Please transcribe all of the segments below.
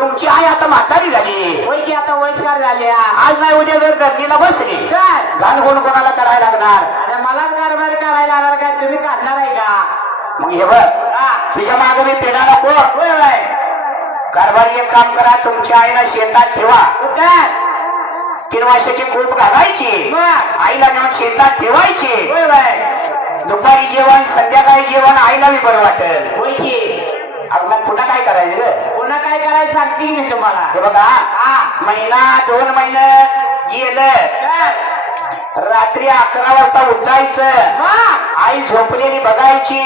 तुमची आई आता म्हातारी झाली होय की आता वयस्कार झाल्या आज नाही उद्या जर गर्दीला बसली काय घाणगुण कोणाला करायला लागणार अरे मला कारभार करायला लागणार काय तुम्ही काढणार आहे का मग हे बघ तुझ्या मागे मी पेढा नको होय होय कारभारी एक काम करा तुमच्या आईला शेतात ठेवा काय 3 वर्षाची कूप घालायची आईला नेऊन शेतात ठेवायची होय होय दुपारी जेवण संध्याकाळी जेवण आईला बी बरं वाटेल होय की मग पुन्हा काय करायचं रे पुन्हा काय करायचं सांगते की मी तुम्हाला हे बघा महिना 2 महिने गेलं रात्री 11 वाजता उठायचं आई झोपलेली बघायची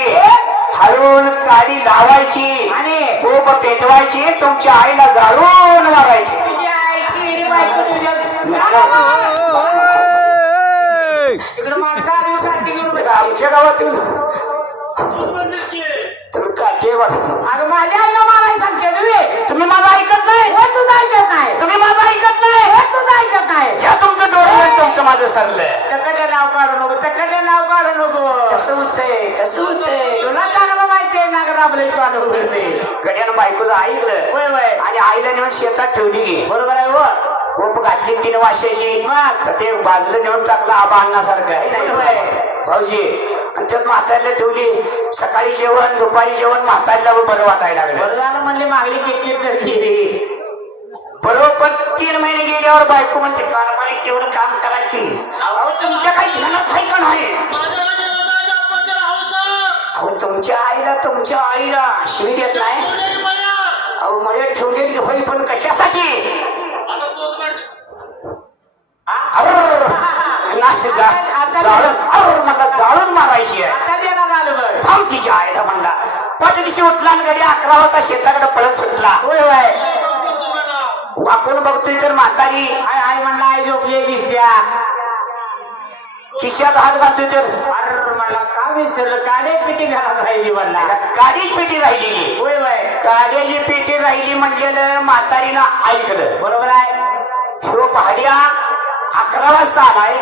हळून काडी लावायची आणि खूप पेटवायची तुमच्या आईला जाळून मारायची तिकडे माणसं आली काठी घेऊन आमच्या गावातून तुम्ही काठी अगं माझ्या आईला मारायला सांगते तुम्ही माझं ऐकत नाही तुझं ऐकत नाही तुम्ही माझं ऐकत नाही तुझं ऐकत नाही ज्या तुमचं डोळं तुमचं माझं सरलं तकडे नाव काढू नको तकडे नाव काढू नको कसं होतंय कसं होतंय तुला चांगलं माहितीये नागर आपलं काढू करते गड्यानं बायकोचं ऐकलं होय होय आणि आईला नेऊन शेतात ठेवली बरोबर आहे हो खूप घातली 3 वर्षाची तर ते बाजलं नेऊन टाकलं आबा अन्नासारखं आहे नाही भाऊजी आणि त्यात म्हातारीला ठेवली सकाळी जेवण दुपारी जेवण म्हातारीला बरं वाटायला लागलं बरोबर म्हणले मागली किटकिट करते बरोबर पण 3 महिने गेल्यावर बायको म्हणते कारभारी तेवढं काम करा की अहो तुमच्या काही ध्यानात आहे का नाही अहो तुमच्या आईला शिवी देत नाही अहो मळे ठेवलेली होई पण कशासाठी मला जाळून मारायची आहे थांब तिची आईला म्हणला 5 दिवशी उठला आणि घरी 11 वाजता शेताकडे पळत सुटला होय होय वाकून बघतोय तर म्हातारी आई म्हणला आई झोपली दिसत्या खिशात हात घालतोय तर अरे म्हणला का विसरलं काढे पिटी घरात राहिली म्हणला काडीच पेटी राहिली होय होय काड्याची पेटी राहिली म्हणलेलं म्हातारीनं ऐकलं बरोबर आहे शिव पहाड्या 11 वाजता आलाय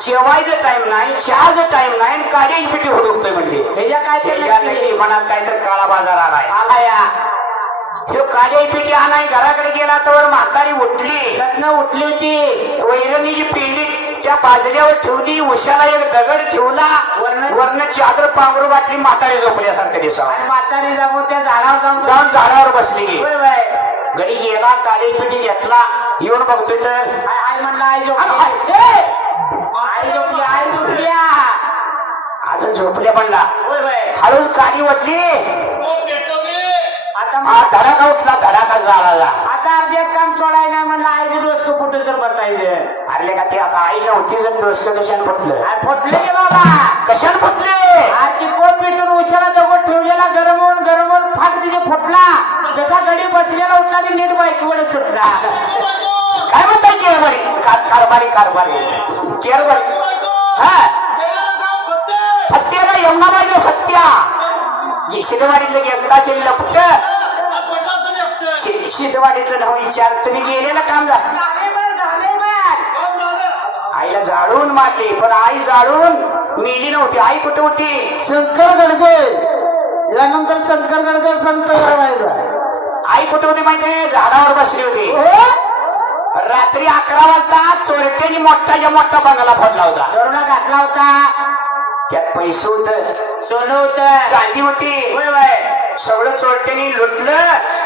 जेवायचं टाइम नाही चहाचा टाइम नाही काड्याची पेटी हुडकतोय म्हणजे त्याच्या काय मनात काय तर काळा बाजार आलाय आला या शिव काड्याची पेटी आणाय घराकडे गेला तर म्हातारी उठली उठली होती वैरणीची पेंडी त्या बाजल्यावर ठेवली उशाला एक दगड ठेवला वर्ण चादर पांघरू घातली म्हातारी झोपल्यासारखं दिसावं आणि म्हातारी जाऊन त्या झाडावर जाऊन झाडावर बसली होय होय घडी गेला काडी पिटी घेतला येऊन बघतोय तर आई म्हणला आई झोपली आई झोपल्या अजून झोपल्या म्हणला होय होय हळूच काडी वाटली आता धडाका उठला धडाका झाला आता अर्धे काम सोडाय नाही म्हणलं आईचं डोसकं फुटून तर बसायचं अरे का ते आता आई नव्हती जर डोसकं कशाने फुटलं फुटले गे बाबा कशाने फुटले ती कोण पेटून उशाला दगड ठेवलेला गरम होऊन फाट तिथे फुटला जसा गडी बसलेला उठला की नीट बाईकवर सुटला काय म्हणताय कारभारी केरबारी हा फत्तेला यमुना पाहिजे सत्या शिदवाडीतलं एकदा लपट शिदवाडीतलं नाव विचार तुम्ही गेलेलं काम झालं आईला जाळून मारली पण आई जाळून मेली नव्हती आई कुठे होती शंकर गडगे यानंतर शंकर गडगे संत आई कुठे होती माहितीये झाडावर बसली होती रात्री 11 वाजता चोरट्याने मोठा बंगला फोडला होता दरोडा घातला होता त्यात पैसे होत सोनं होत चांदी होती होय होय सगळं चोरट्याने लुटलं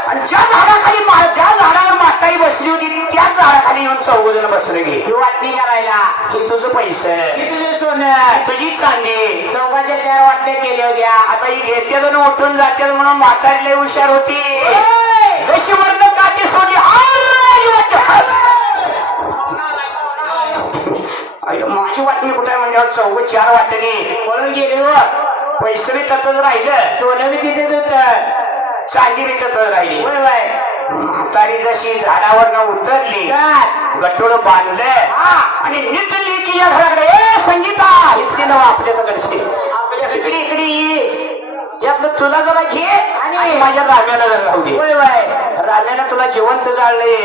आणि ज्या झाडावर म्हातारी बसली होती त्या झाडाखाली येऊन 4 जण बसले गे ही वाटणी करायला हे तुझं पैसे ही तुझे सोनं तुझी चांदी 4 वाटणे केले होत्या आता ही घेते जण उठून जाते म्हणून म्हातारी लय हुशार होती जशी वर्ण काठी सोडली माझी वाटणी कुठे म्हणजे 4 वाटणी म्हणून गेले हो पैसे बी तसंच राहिलं सोनं बी तिथेच होत चांदी बी तसंच राहिली होय होय म्हातारी जशी झाडावर उतरली गटोळ बांधलं आणि नित लेकी या घराकडे संगीता इथली नाव आपल्या इकडे त्यातलं तुला जरा घे आणि माझ्या राम्याला जरा राहू दे होय होय राम्यानं तुला जिवंत जाळले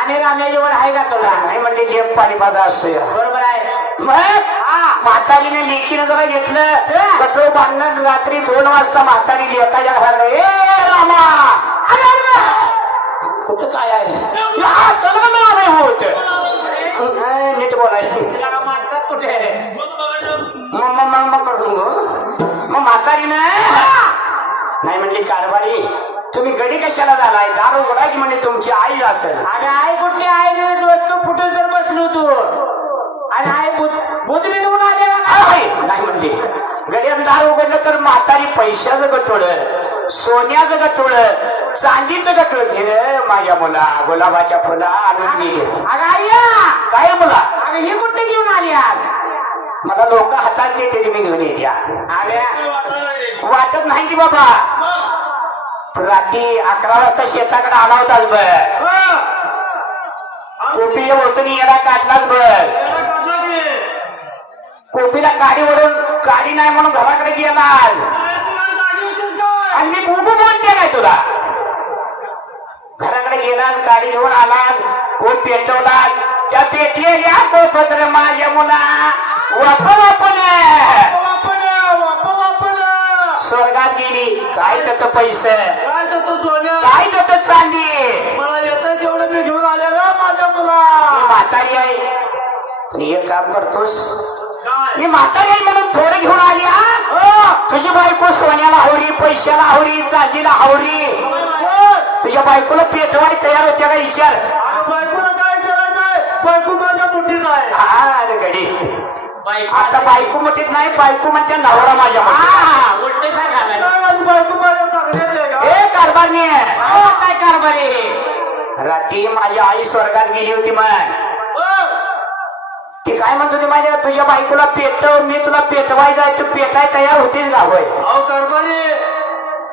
आणि राम्या जेवण आहे का तुला नाही म्हणले लेप पाणी माझा असतोय बरोबर आहे मग म्हातारीने लेकीनं जरा घेतलं गटोळ बांधलं रात्री 2 वाजता म्हातारी लेकाच्या घराकडे ए रामा कुठं काय आहे या, त्याला नाही होत नीट बोलायचं माणसात कुठे मग करू मग म्हातारी नाही म्हणली कारभारी तुम्ही गडी कशाला झालाय दारू उघडायची म्हणजे तुमची आई असेल अरे आई कुठली आई डोचकं फुटून तर बसलो तू आणि आई बुद्ध बिंदून आले नाही म्हणली गड्यात दारू उघडलं तर म्हातारी पैशाचं गटोळ सोन्याचं गटोळ चांदीचं गटोळ घे रे माझ्या मुला गुलाबाच्या फुला आणून घे अगं आई काय मुला अगं ही कुठे घेऊन आली आज मला लोक हातात देते मी घेऊन येते अरे वाटत नाही की बाबा रात्री 11 वाजता शेताकडे आला होताच बघ कोपी होतनी याला काढलाच बघ कोपीला काडी ओढून काडी नाही म्हणून घराकडे गेला आणि मी बुबू बोलते काय तुला घराकडे गेला काडी घेऊन आला कोप पेटवला त्या पेटलेल्या कोपत्र माझ्या मुला वापर स्वर्गात गेली काय त्याचं पैसे काय तर सोन्या काय त्याचं चांदी मला येतं तेवढं मी घेऊन आले रे माझ्या मुला मी म्हातारी आहे पण एक काम करतोस मी म्हातारी आहे म्हणून थोडं घेऊन आली हा तुझी बायको सोन्याला हावरी पैशाला हावरी चांदीला हावरी तुझ्या बायकोला पेटवारी तयार होत्या का विचार बायकोला काय करायचंय बायको माझ्या मुठीत आहे हा रे गडी आता बायको मुठीत नाही बायको म्हणते नवरा माझ्या उलटे सांगायला बायको माझ्या सांगण्यात हे कारभार नाही काय कारभारी रात्री माझी आई स्वर्गात गेली होती मग ती काय म्हणत होती माझ्या तुझ्या बायकोला पेटव मी तुला पेटवायचा तू पेटाय तयार होतीस का होय अहो कारभारी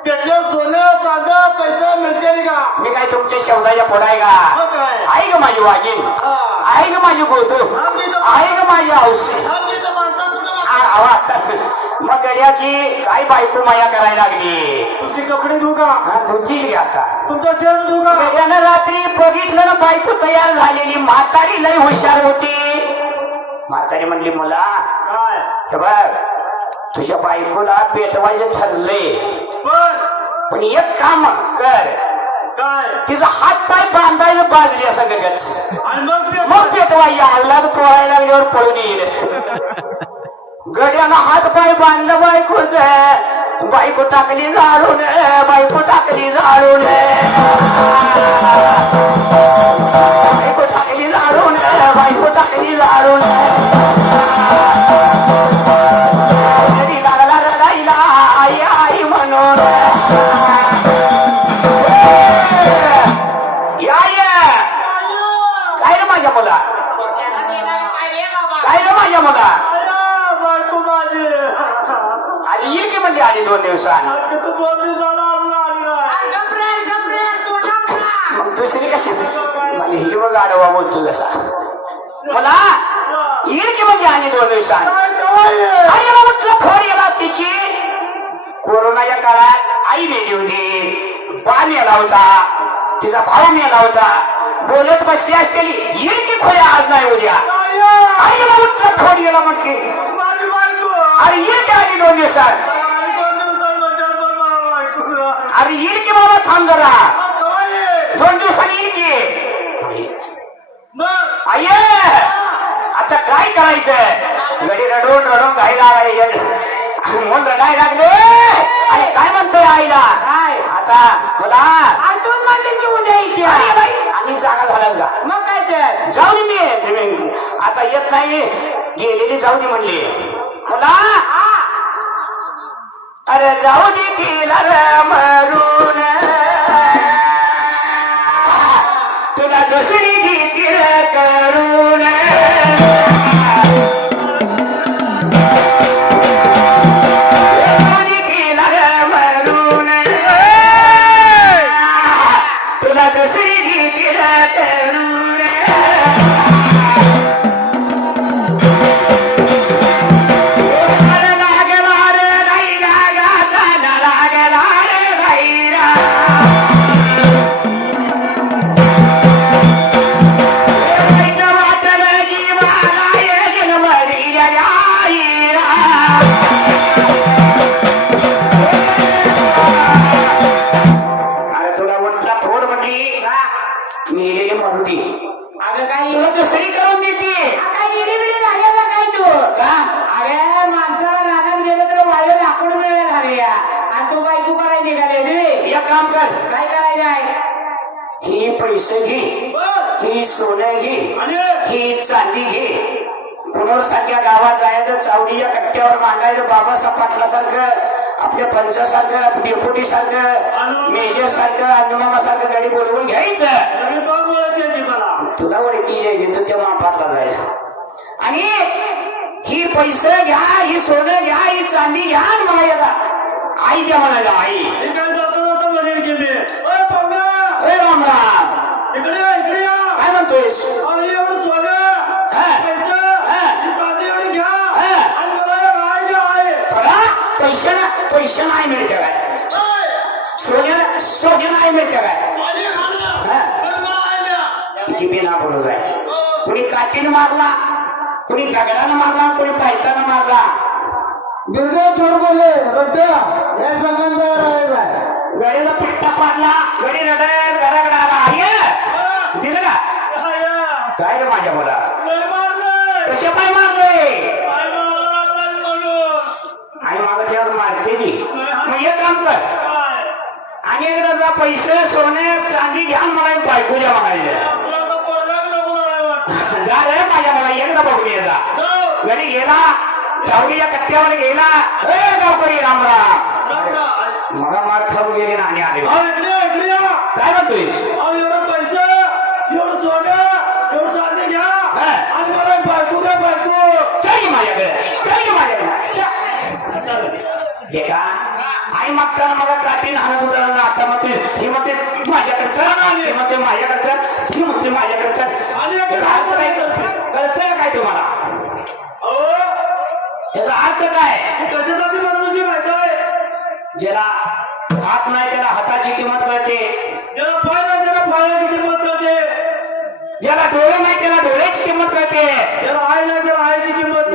पेटल्यावर सोनं चांदा पैसा मिळते का मी काय तुमच्या शेवदाच्या फोडाय का आहे का माझी वाघीन आहे का माझी गोदू आहे का माझी औषध मग गड्याची काय बायको माया करायला लागली तुमची कपडे धुऊ का तुझीच घ्या आता तुमचा शर्ट धुऊ का गड्यानं रात्री बघितलं ना बायको तयार झालेली म्हातारी लय हुशार होती म्हातारी म्हणली मुला काय हे बघ तुझ्या बायकोला पेटवायचं ठरले पण एक काम कर काय तिचा हात पाय बांधायचं बाजली असं गगच आणि मग पेटवायची आगला तर पोळायला लागल्यावर पळून येईल गड्यानं हात पाय बांधलं बायकोच बायको टाकली जाळून बायको टाकली जाळून बायको टाकली जाळून बायको टाकली जाळून लागला रडायला आई आई म्हणून काय रे माझ्या मुला काय रे माझ्या मुला बायको माझी आणि येईल की म्हणली आधी 2 दिवसांनी 2 दिवसाला मग दुसरी कशी मला ही बघ आडवा बोलतो जसा मला येईल की म्हणजे आणि 2 दिवसांनी म्हटलं फोन गेला तिची कोरोनाच्या काळात आई मेली होती बा मेला होता तिचा भाऊ मेला होता बोलत बसली असलेली येईल की खोल्या आज नाही उद्या आईला म्हटलं फोन गेला म्हटली अरे येईल की आधी 2 दिवसात अरे येईल की बाबा थांब जरा 2 दिवसांनी येईल की आई आता काय करायचं गडी रडून रडून घायला म्हणून रडायला लागले आणि काय म्हणतोय आईला काय आता मला आतून म्हणले की उद्या इथे आणि जागा झालाच का मग काय ते जाऊ दे मी आता येत नाही गेलेली जाऊ दे म्हणली मला अरे जाऊ दे तिला मरून तुला दुसरी घेतील करून तुला दुसरी घेतील करून मेलेली मरुदी अगं काही तुला दुसरी करून देते काय गेली झाले का काय तू का अरे माणसाला रानात गेलं तर वायू लाकूड मिळेल अरे या आणि तू बायको करायला निघाले रे एक काम कर काय करायचं आहे ही पैसे घे ही सोनं घे ही चांदी घे कुणोर सारख्या गावात जायचं चावडीच्या कट्ट्यावर मांडायचं बाबासाहेब पाटलासारखं आपल्या पंचासारखं डेपुटी सारखं मेजर सारखं अंजुमामा सारखं गाडी बोलवून घ्यायचं तुला ओळखी येतो त्या मापातला जायचं आणि ही पैसे घ्या ही सोनं घ्या ही चांदी घ्या आणि मला येता आई द्या म्हणायला आई अरे राम राम काय म्हणतोयस पैसे नाही मिळते काय सोने नाही मिळते काय किती बिना बोलू जाय कुणी काठीनं मारला कुणी दगडानं मारला कुणी पायतानं मारला दुर्गा थोड बोलले रड्ड या संबंध गडीला पट्टा पाडला गडी रडत घराकडे आला दिलं का काय रे माझ्या बोला कशा पाय मारले आई मागं त्यावर मारते ती मग एक काम कर आणि एकदा जा पैसे सोने चांदी घ्या मला बायको द्या म्हणायचे जा रे माझ्या मला एकदा बघून ये जा घरी गेला चावडीच्या कट्ट्यावर गेला हे गावकरी रामराम मला मार खाऊन गेले ना आणि आले काय म्हणतोय चल माझ्याकडे चल माझ्याकडे हे का आई मागताना मला काठीनं हाणत होता आता मग ही म्हणते माझ्याकडे चल हे म्हणते माझ्याकडे चल ही म्हणते माझ्याकडे चल कळतंय काय तुम्हाला याचा अर्थ काय कशासाठी म्हणत होती माहिती आहे ज्याला हात नाही त्याला हाताची किंमत कळते ज्याला पाय नाही त्याला पायाची किंमत कळते ज्याला डोळे नाही त्याला डोळ्याची किंमत कळते ज्याला आई नाही त्याला आईची किंमत